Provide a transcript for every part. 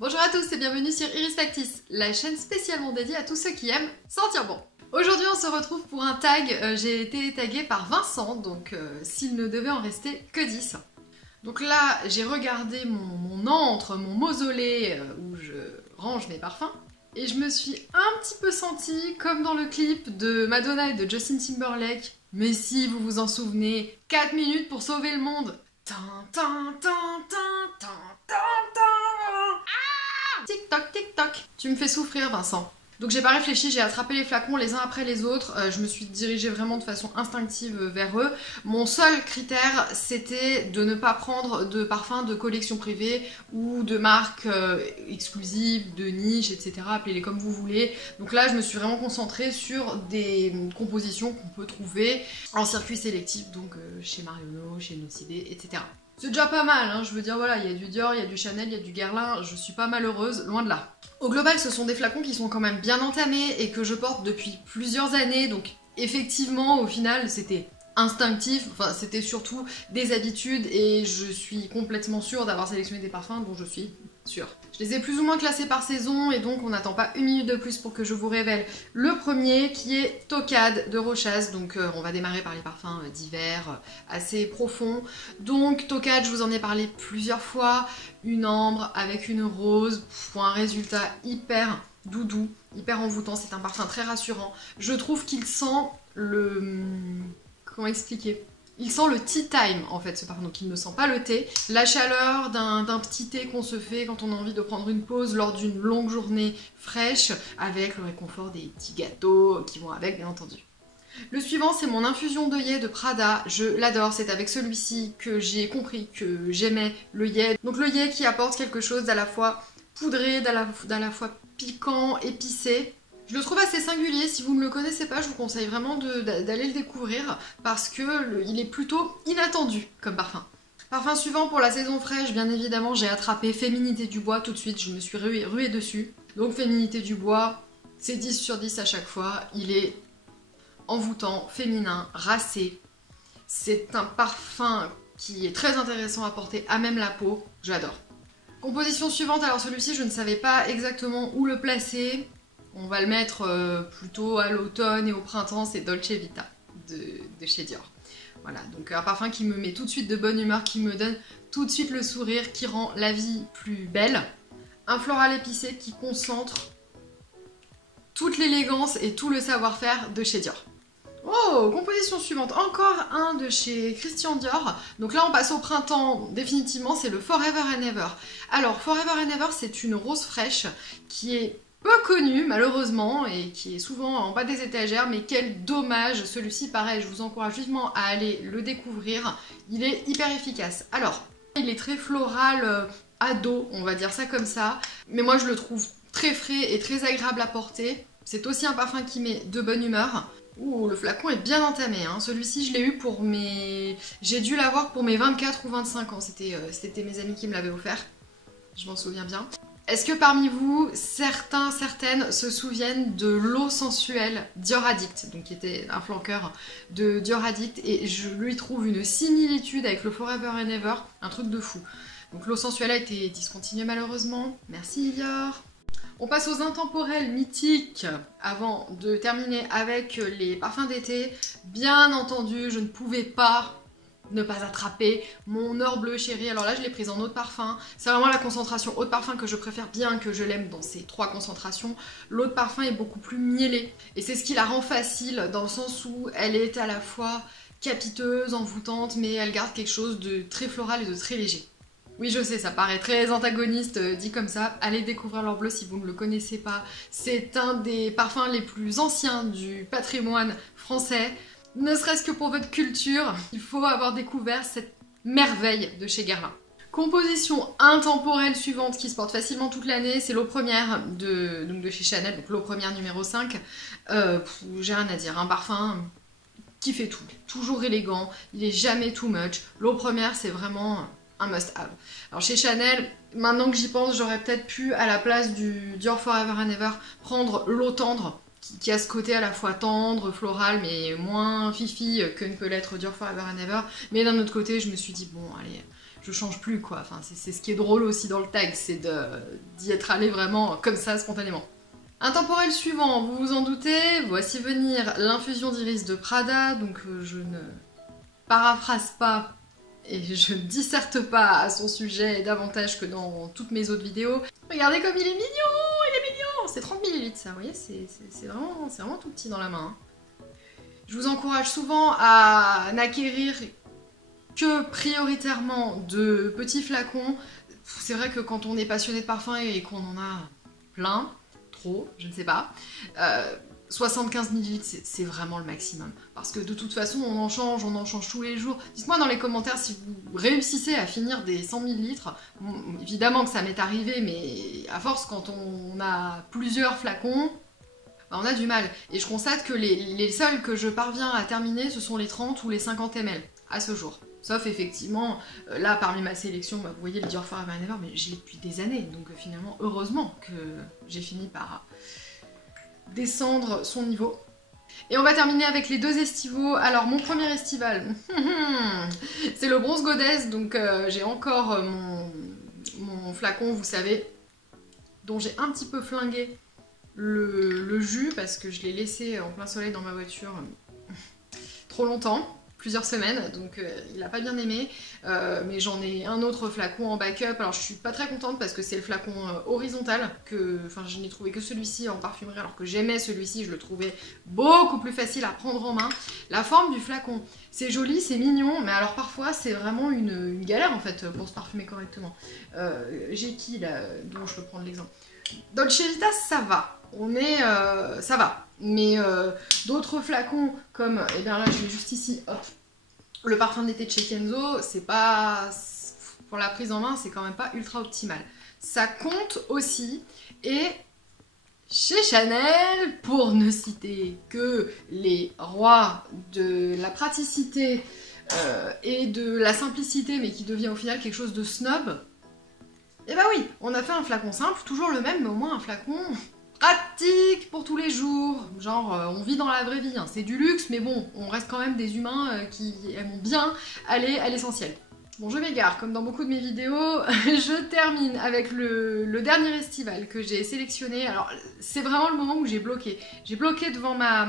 Bonjour à tous et bienvenue sur Iris Factice, la chaîne spécialement dédiée à tous ceux qui aiment sentir bon. Aujourd'hui on se retrouve pour un tag, j'ai été taguée par Vincent, donc s'il ne devait en rester que 10. Donc là j'ai regardé mon antre, mon mausolée où je range mes parfums, et je me suis un petit peu sentie comme dans le clip de Madonna et de Justin Timberlake. Mais si vous vous en souvenez, 4 minutes pour sauver le monde. Tan, tan, tan, tan, tan, tan, tan. Ah, tic-toc, tic-toc. Tu me fais souffrir, Vincent. Donc j'ai pas réfléchi, j'ai attrapé les flacons les uns après les autres, je me suis dirigée vraiment de façon instinctive vers eux. Mon seul critère, c'était de ne pas prendre de parfums de collection privée ou de marques exclusives, de niche, etc. Appelez-les comme vous voulez. Donc là, je me suis vraiment concentrée sur des compositions qu'on peut trouver en circuit sélectif, donc chez Marionneau, chez Nocibé, etc. C'est déjà pas mal, hein, je veux dire, voilà, il y a du Dior, il y a du Chanel, il y a du Guerlain, je suis pas malheureuse, loin de là. Au global, ce sont des flacons qui sont quand même bien entamés et que je porte depuis plusieurs années, donc effectivement, au final, c'était instinctif, enfin, c'était surtout des habitudes et je suis complètement sûre d'avoir sélectionné des parfums dont je suis sûre. Je les ai plus ou moins classés par saison et donc on n'attend pas une minute de plus pour que je vous révèle le premier qui est Tocade de Rochas. Donc on va démarrer par les parfums d'hiver assez profonds. Donc Tocade, je vous en ai parlé plusieurs fois, une ambre avec une rose pour un résultat hyper doudou, hyper envoûtant. C'est un parfum très rassurant. Je trouve qu'il sent le... comment expliquer ? Il sent le tea time en fait ce parfum, donc il ne sent pas le thé. La chaleur d'un petit thé qu'on se fait quand on a envie de prendre une pause lors d'une longue journée fraîche, avec le réconfort des petits gâteaux qui vont avec bien entendu. Le suivant c'est mon infusion d'œillet de Prada, je l'adore, c'est avec celui-ci que j'ai compris que j'aimais l'œillet. Donc l'œillet qui apporte quelque chose d'à la fois poudré, d'à la fois piquant, épicé. Je le trouve assez singulier, si vous ne le connaissez pas, je vous conseille vraiment d'aller le découvrir parce que il est plutôt inattendu comme parfum. Parfum suivant pour la saison fraîche, bien évidemment, j'ai attrapé Féminité du Bois tout de suite, je me suis ruée dessus. Donc Féminité du Bois, c'est 10 sur 10 à chaque fois, il est envoûtant, féminin, racé. C'est un parfum qui est très intéressant à porter à même la peau, j'adore. Composition suivante, alors celui-ci je ne savais pas exactement où le placer. On va le mettre plutôt à l'automne et au printemps, c'est Dolce Vita de chez Dior. Voilà, donc un parfum qui me met tout de suite de bonne humeur, qui me donne tout de suite le sourire, qui rend la vie plus belle. Un floral épicé qui concentre toute l'élégance et tout le savoir-faire de chez Dior. Oh, composition suivante, encore un de chez Christian Dior. Donc là on passe au printemps, définitivement c'est le Forever and Ever. Alors Forever and Ever c'est une rose fraîche qui est peu connu malheureusement et qui est souvent en bas des étagères, mais quel dommage, celui-ci pareil, je vous encourage vivement à aller le découvrir, il est hyper efficace. Alors, il est très floral ado, on va dire ça comme ça, mais moi je le trouve très frais et très agréable à porter, c'est aussi un parfum qui met de bonne humeur. Ouh, le flacon est bien entamé, hein. Celui-ci je l'ai eu pour mes... j'ai dû l'avoir pour mes 24 ou 25 ans, c'était mes amis qui me l'avaient offert, je m'en souviens bien. Est-ce que parmi vous, certaines se souviennent de l'eau sensuelle Dior Addict, donc qui était un flanqueur de Dior Addict, et je lui trouve une similitude avec le Forever and Ever, un truc de fou. Donc l'eau sensuelle a été discontinuée malheureusement, merci Dior. On passe aux intemporels mythiques avant de terminer avec les parfums d'été. Bien entendu, je ne pouvais pas ne pas attraper mon or bleu chéri. Alors là je l'ai prise en eau de parfum, c'est vraiment la concentration eau de parfum que je préfère, bien que je l'aime dans ces trois concentrations. L'eau de parfum est beaucoup plus mielée et c'est ce qui la rend facile dans le sens où elle est à la fois capiteuse, envoûtante, mais elle garde quelque chose de très floral et de très léger. Oui je sais, ça paraît très antagoniste dit comme ça, allez découvrir l'or bleu si vous ne le connaissez pas. C'est un des parfums les plus anciens du patrimoine français. Ne serait-ce que pour votre culture, il faut avoir découvert cette merveille de chez Guerlain. Composition intemporelle suivante qui se porte facilement toute l'année, c'est l'eau première de chez Chanel, donc l'eau première numéro 5. J'ai rien à dire, un parfum qui fait tout, toujours élégant, il est jamais too much. L'eau première c'est vraiment un must-have. Alors chez Chanel, maintenant que j'y pense, j'aurais peut-être pu à la place du Dior Forever and Ever prendre l'eau tendre, qui a ce côté à la fois tendre, floral, mais moins fifi que ne peut l'être Dior Forever and Ever. Mais d'un autre côté, je me suis dit, bon, allez, je change plus quoi. Enfin, c'est ce qui est drôle aussi dans le tag, c'est d'y être allé vraiment comme ça, spontanément. Intemporel suivant, vous vous en doutez, voici venir l'infusion d'iris de Prada, donc je ne paraphrase pas et je ne disserte pas à son sujet davantage que dans toutes mes autres vidéos. Regardez comme il est mignon, c'est 30 ml ça, vous voyez, c'est vraiment tout petit dans la main. Hein. Je vous encourage souvent à n'acquérir que prioritairement de petits flacons. C'est vrai que quand on est passionné de parfum et qu'on en a plein, trop, je ne sais pas, 75 ml c'est vraiment le maximum. Parce que de toute façon on en change tous les jours. Dites-moi dans les commentaires si vous réussissez à finir des 100 ml. Bon, évidemment que ça m'est arrivé, mais à force quand on a plusieurs flacons, on a du mal. Et je constate que les seuls que je parviens à terminer, ce sont les 30 ou les 50 ml à ce jour. Sauf effectivement, là parmi ma sélection, bah, vous voyez le Dior Forever and Ever, mais je l'ai depuis des années. Donc finalement, heureusement que j'ai fini par descendre son niveau. Et on va terminer avec les deux estivaux. Alors mon premier estival, c'est le Bronze Goddess. Donc j'ai encore mon flacon, vous savez, dont j'ai un petit peu flingué le jus parce que je l'ai laissé en plein soleil dans ma voiture trop longtemps, plusieurs semaines, donc il n'a pas bien aimé, mais j'en ai un autre flacon en backup. Alors je suis pas très contente parce que c'est le flacon horizontal, enfin je n'ai trouvé que celui-ci en parfumerie alors que j'aimais celui-ci, je le trouvais beaucoup plus facile à prendre en main. La forme du flacon, c'est joli, c'est mignon, mais alors parfois c'est vraiment une galère en fait pour se parfumer correctement. J'ai qui là, dont je peux prendre l'exemple? Dolce Vita, ça va. Ça va, mais d'autres flacons comme, et bien là je l'ai juste ici, hop, le parfum d'été de chez Kenzo, c'est pas, pour la prise en main, c'est quand même pas ultra optimal. Ça compte aussi, et chez Chanel, pour ne citer que les rois de la praticité et de la simplicité, mais qui devient au final quelque chose de snob, et bah oui, on a fait un flacon simple, toujours le même, mais au moins un flacon pratique pour tous les jours. Genre, on vit dans la vraie vie, hein. C'est du luxe, mais bon, on reste quand même des humains qui aiment bien aller à l'essentiel. Bon, je m'égare, comme dans beaucoup de mes vidéos, je termine avec le dernier estival que j'ai sélectionné. Alors, c'est vraiment le moment où j'ai bloqué. J'ai bloqué devant ma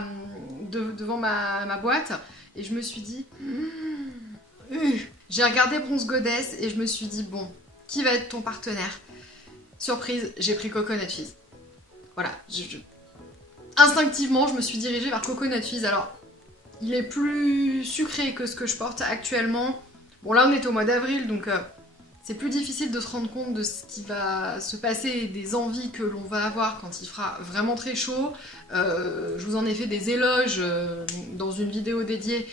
boîte, et je me suis dit... J'ai regardé Bronze Goddess, et je me suis dit, bon, qui va être ton partenaire? Surprise, j'ai pris Coconut Fizz. Voilà, instinctivement, je me suis dirigée vers Coconut Fizz. Alors, il est plus sucré que ce que je porte actuellement. Bon, là, on est au mois d'avril, donc c'est plus difficile de se rendre compte de ce qui va se passer, des envies que l'on va avoir quand il fera vraiment très chaud. Je vous en ai fait des éloges dans une vidéo dédiée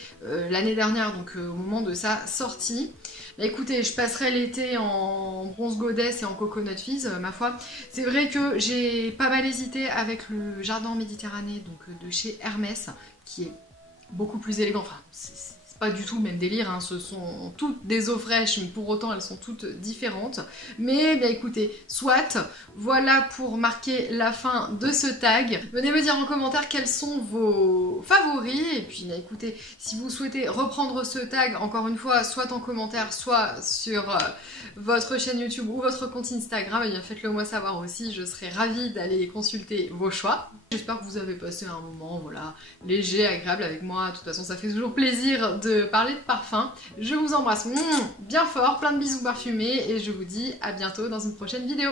l'année dernière, donc au moment de sa sortie. Bah, écoutez, je passerai l'été en Bronze Goddess et en Coconut Fizz, ma foi. C'est vrai que j'ai pas mal hésité avec le Jardin en Méditerranée, donc de chez Hermès, qui est beaucoup plus élégant. Enfin, c'est pas du tout le même délire, hein. Ce sont toutes des eaux fraîches, mais pour autant elles sont toutes différentes. Mais bien écoutez, soit, voilà pour marquer la fin de ce tag. Venez me dire en commentaire quels sont vos favoris, et puis bien écoutez, si vous souhaitez reprendre ce tag, encore une fois, soit en commentaire, soit sur votre chaîne YouTube ou votre compte Instagram, et bien faites-le moi savoir aussi, je serai ravie d'aller consulter vos choix. J'espère que vous avez passé un moment, voilà, léger, agréable avec moi. De toute façon, ça fait toujours plaisir de parler de parfum. Je vous embrasse bien fort, plein de bisous parfumés, et je vous dis à bientôt dans une prochaine vidéo.